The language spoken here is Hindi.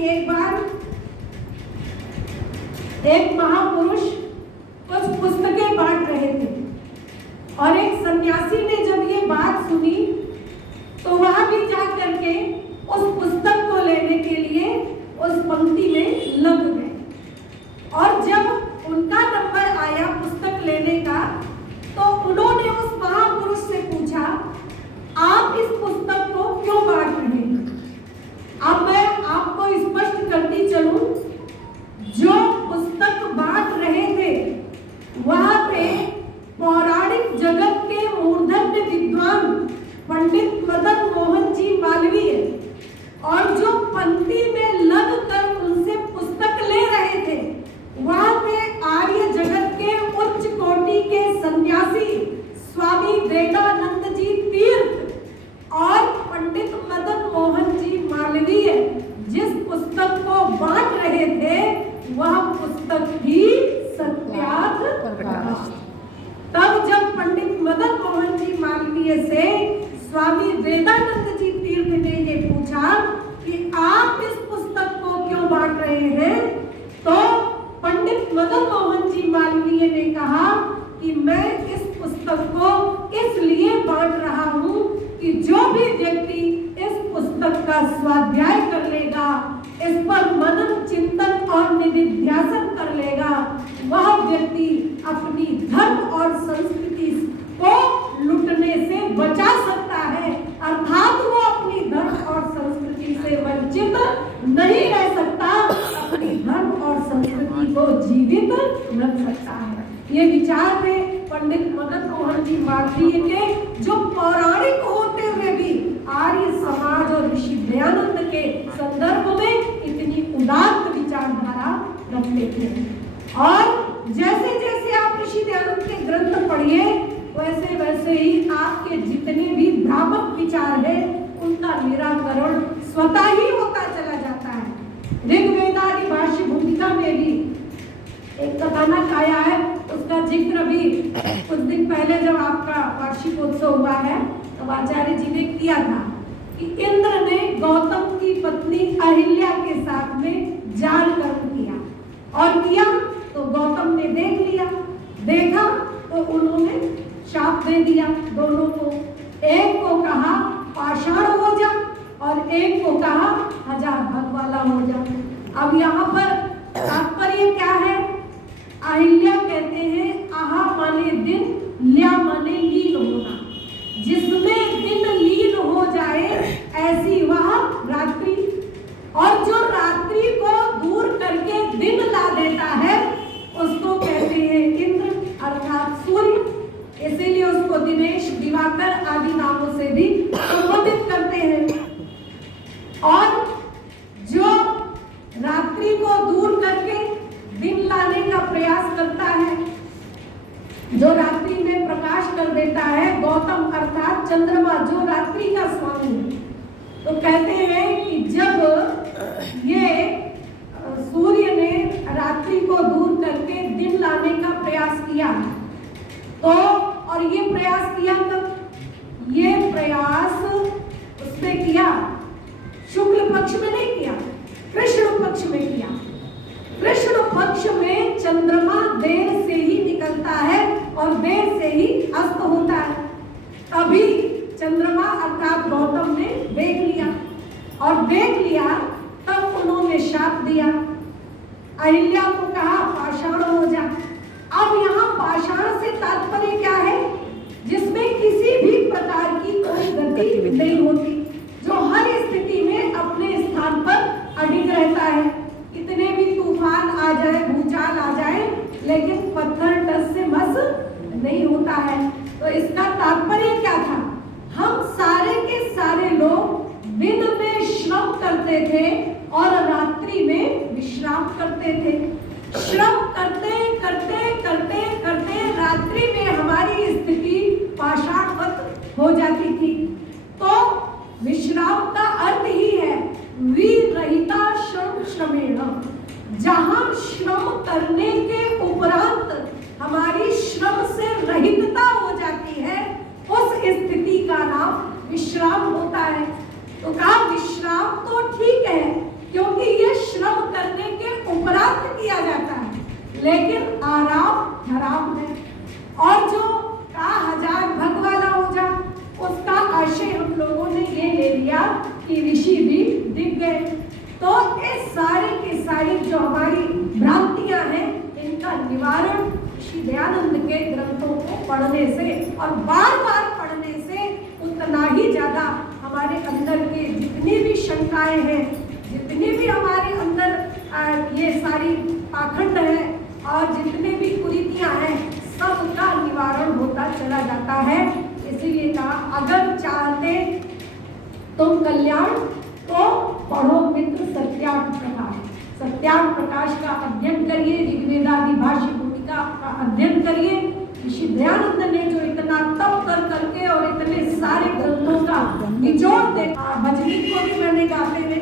कि एक बार एक महापुरुष कुछ पुस्तकें बांट रहे थे और एक सन्यासी ने जब ये बात सुनी तो वहां भी जा करके उस पुस्तक को लेने के लिए उस पंक्ति में लग गए। और जब उनका नंबर आया पुस्तक लेने का तो उन्होंने उस महापुरुष से पूछा, आप इस पुस्तक को क्यों बांट रहे हैं? अब मैं आपको स्पष्ट करती चलूं, जो पुस्तक बांट रहे थे वहां पे पौराणिक जगत के मूर्धन्य विद्वान पंडित मदन मोहन जी मालवीय और जो पंक्ति में लग कर उनसे पुस्तक ले रहे थे वहां पे आर्य जगत के उच्च कोटि के सन्यासी स्वामी वेदानंद जी तीर्थ और पंडित मदन मोहन जी मालवीय जिस पुस्तक को बांट रहे थे वह पुस्तक भी सत्यार्थ प्रकाश। तब जब पंडित मदन मोहन जी मालवीय से स्वामी वेदानंद जी तीर्थ ने ये पूछा कि आप इस पुस्तक को क्यों बांट रहे हैं, तो पंडित मदन मोहन जी मालवीय ने कहा कि मैं इस पुस्तक को इसलिए बांट रहा हूं कि जो भी व्यक्ति इस पुस्तक का स्वाध्याय कर लेगा, इस पर मनन चिंतन और निधिध्यासन कर लेगा, वह व्यक्ति अपनी धर्म और संस्कृति को लुटने से बचा सकता है, अर्थात वो अपनी धर्म और संस्कृति से वंचित नहीं रह सकता, अपनी धर्म और संस्कृति को जीवित रख सकता है। ये विचार थे पंडित मदन मोहन जी मालवीय के, जो पौराणिक होते हुए भी आर्य समाज और ऋषि दयानंद के संदर्भ में इतनी उदात्त विचारधारा रखते थे। और जैसे जैसे आप ऋषि दयानंद के ग्रंथ पढ़िए वैसे वैसे ही आपके जितने भी भ्रामक विचार है उनका निराकरण स्वतः ही होता चला जाता है। ऋग्वेदादि भाष्य भूमिका में भी एक कथानक आया है, उसका जिक्र भी कुछ दिन पहले जब आपका वार्षिकोत्सव हुआ है तब आचार्य जी ने किया था कि इंद्र ने गौतम की पत्नी अहिल्या के साथ में जाल कर्म किया और किया तो गौतम ने देख लिया, देखा तो उन्होंने शाप दे दिया दोनों को। एक को कहा पाषाण हो जा और एक को कहा हजार भग वाला हो जा। अब यहाँ पर तात्पर्य क्या है? अहिल्या कहते हैं आहा माने दिन, ल्या माने लीन होना, जिसमें दिन लीन हो जाए ऐसी वह रात्रि, और जो रात्रि को दूर करके दिन ला देता है उसको कहते हैं इंद्र अर्थात सूर्य। इसीलिए उसको दिनेश, दिवाकर आदि नामों से भी संबोधित करते हैं। और जो रात्रि को दूर करके दिन लाने का प्रयास करता है, जो रात्रि में प्रकाश कर देता है, गौतम अर्थात चंद्रमा जो रात्रि का स्वामी है। तो कहते हैं कि जब ये सूर्य ने रात्रि को दूर करके दिन लाने का प्रयास किया तो, और ये प्रयास किया तब, ये प्रयास उसने किया शुक्ल पक्ष में नहीं किया, कृष्ण पक्ष में किया। कृष्ण पक्ष में चंद्रमा देर से ही निकलता है और देर से ही अस्त होता है। अभी चंद्रमा अर्थात गौतम ने देख लिया और देख लिया तब उन्होंने शाप दिया, अहिल्या को कहा पाषाण हो जा। अब यहाँ पाषाण से तात्पर्य क्या है? जिसमें किसी भी प्रकार की कोई गति नहीं होती, जो हर स्थिति में अपने स्थान पर अडिग रहता है। कितने भी तूफान आ जाए, भूचाल आ जाए, लेकिन पत्थर टस से मस नहीं होता है। तो इसका तात्पर्य क्या था? हम सारे के सारे लोग दिन में श्रम करते थे और रात्रि में विश्राम करते थे। श्रम करते करते करते करते रात्रि में हमारी स्थिति पाषाणवत हो जाती थी। तो विश्राम का अर्थ ही है विरहिता श्रम श्रमेण, जहां श्रम करने के उपरांत हमारी श्रम से रहितता हो जाती है, उस स्थिति का नाम विश्राम होता है। तो कहा विश्राम तो ठीक है क्योंकि ये जो हमारी भ्रांतियां हैं इनका निवारण श्री दयानंद के ग्रंथों को पढ़ने से और बार बार पढ़ने से उतना ही ज्यादा हमारे अंदर के जितनी भी शंकाएं हैं, जितनी भी हमारे अंदर ये सारी पाखंड है और जितने भी कुरीतियां हैं सबका निवारण होता चला जाता है। इसीलिए कहा अगर चाहते तुम कल्याण तो पढ़ो मित्र सत्यार्थ प्रकाश। सत्यार्थ प्रकाश का अध्ययन करिए, ऋग्वेदादि भाष्य भूमिका का अध्ययन करिए। ऋषि दयानंद ने जो इतना तप कर करके और इतने सारे ग्रंथों का निचोड़ दे, भजनी को भी मैंने गाते हुए